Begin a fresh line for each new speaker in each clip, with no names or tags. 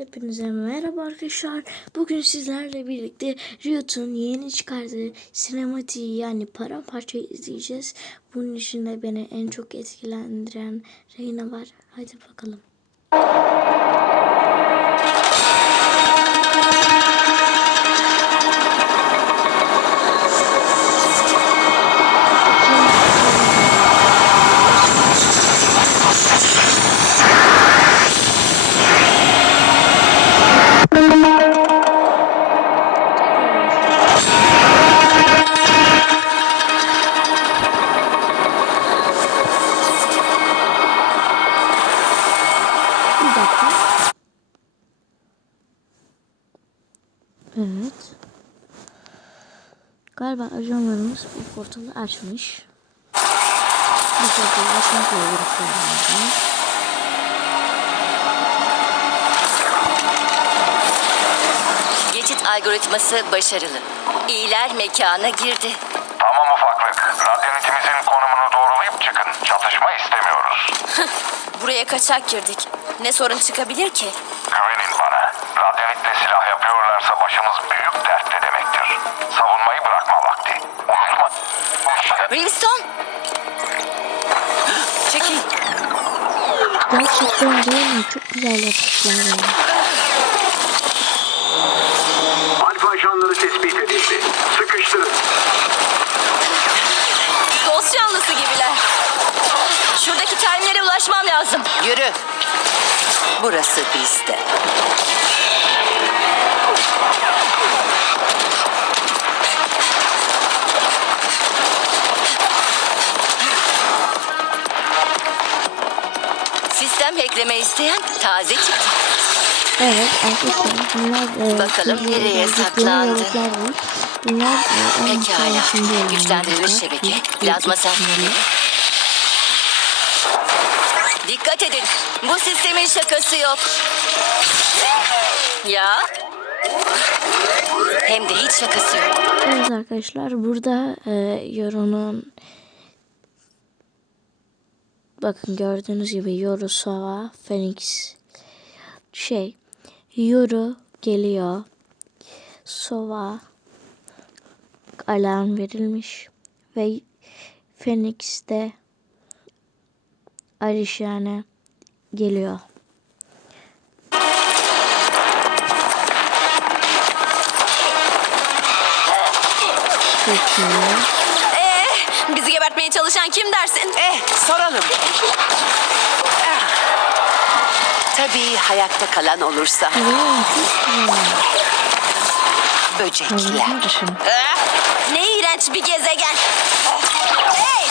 Hepinize merhaba arkadaşlar. Bugün sizlerle birlikte Riot'un yeni çıkardığı sinematiği yani paramparça izleyeceğiz. Bunun içinde beni en çok etkilendiren Reyna var. Hadi bakalım. Galiba ajanlarımız bu portalı açmış. Bu portalı açmak gerekiyor.
Geçit algoritması başarılı. İyiler mekana girdi.
Tamam ufaklık. Radyonetimizin konumunu doğrulayıp çıkın. Çatışma istemiyoruz.
Buraya kaçak girdik. Ne sorun çıkabilir ki?
Radyonitle silah yapıyorlarsa başımız büyük dertte demektir. Savunmayı bırakma vakti. Unutma.
Brimstone! Çekil.
Gerçekten değil mi? Çok güzel yapmışlar yani.
Alfa ajanları tespit edildi. Sıkıştırın.
Dost canlısı gibiler. Şuradaki terminale ulaşmam lazım.
Yürü. Burası bizde.
Sistem hackleme isteyen taze çıktı.
Evet arkadaşlar bunlar e,
Bakalım nereye saklandı?
Bunlar e,
Pekala. Güçlendirilmiş şebeke. Plazma
kısımları.
Dikkat edin. Bu sistemin şakası yok. Ya? Hem de hiç şakası yok.
Evet arkadaşlar burada e, Yoru'nun bakın gördüğünüz gibi Yoru, Sova, Phoenix şey Yoru geliyor. Sova alarm verilmiş ve Phoenix de Arişan'a geliyor. Çok iyi.
Gebertmeye çalışan kim dersin?
Eh soralım. Ah. Tabii hayatta kalan olursa böcekler.
Eh, ne iğrenç bir gezegen. Hey!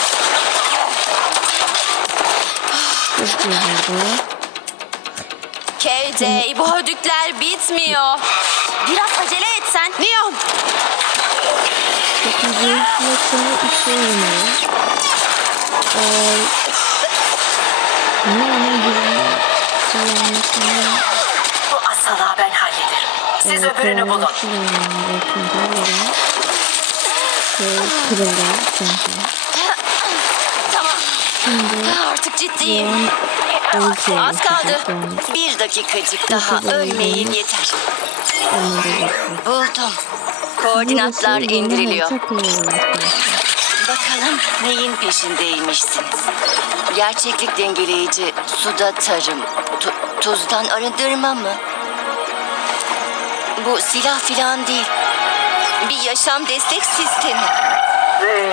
KJ, bu hödükler bitmiyor. Biraz acele etsen.
Neon.
Sonra işe olmalı. Ee, ne ona kullanmasını
Bu asala ben hallederim. Siz öbürünü bulun.
kırıldı çünkü.
Tamam.
Şimdi
Artık ciddiyim. Az kaldı. Bir dakikacık daha ölmeyin yeter. Buldum. Koordinatlar
Burası
indiriliyor. Bakalım neyin peşindeymişsiniz. Gerçeklik dengeleyici suda tarım, tu- tuzdan arındırma mı? Bu silah filan değil. Bir yaşam destek sistemi.
Evet.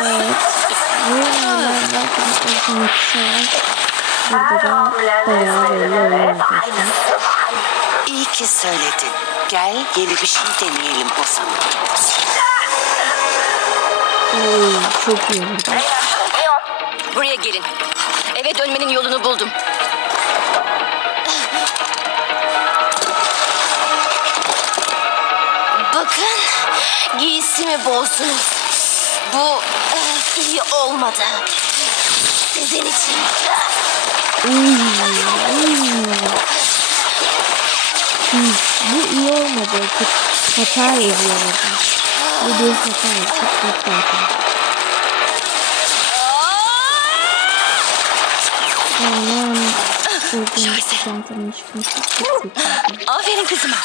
Bu aralar zaten uzun kısa. Burada da bayağı oluyor arkadaşlar.
İyi ki söyledin. Gel yeni bir şey deneyelim o zaman.
Oy, çok iyi oldu.
Buraya gelin. Eve dönmenin yolunu buldum. Bakın, giysimi bozdunuz. Bu eh, iyi olmadı. Sizin için.
Bu iyi olmadı. Hata ediyor orada. Bu bir hata. Çok büyük bir hata. Aman.
Aferin kızıma.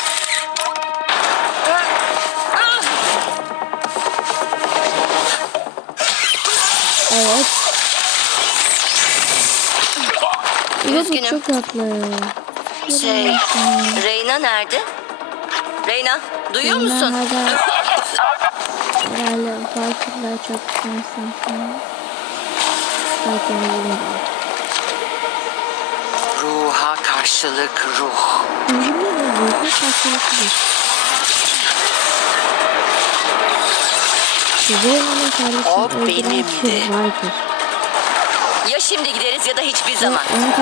Evet.
Üzgünüm.
çok tatlı.
Şey, Reyna nerede? Reyna, duyuyor
Reyna
musun?
hala- Herhalde Viper'la çok şanslı. Zaten bulundu.
Ruha karşılık ruh.
Bilmiyorum da ruhu karşılıklı. Zeynep'in kardeşini
O
öldüren kız Viper.
Şimdi gideriz ya da hiçbir zaman.
Evet.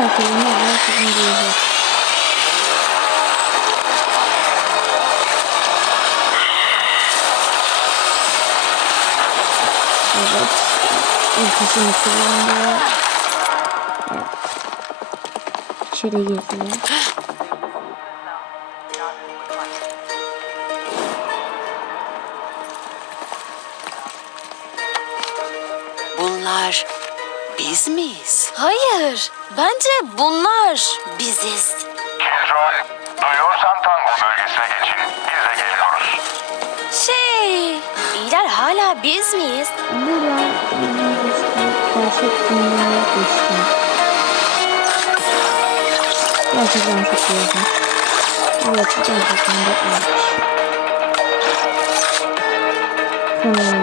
Kullandı. Evet. İçeri girdiler.
Bunlar biz miyiz?
Hayır, bence bunlar biziz.
Killjoy, duyuyorsan Tango bölgesine geçin. Biz de geliyoruz.
Şey, iyiler hala biz miyiz?
Buralar gerçek dünyaya geçti. Gerçekten çok iyi. Evet, gerçekten de iyiymiş. Kanalıma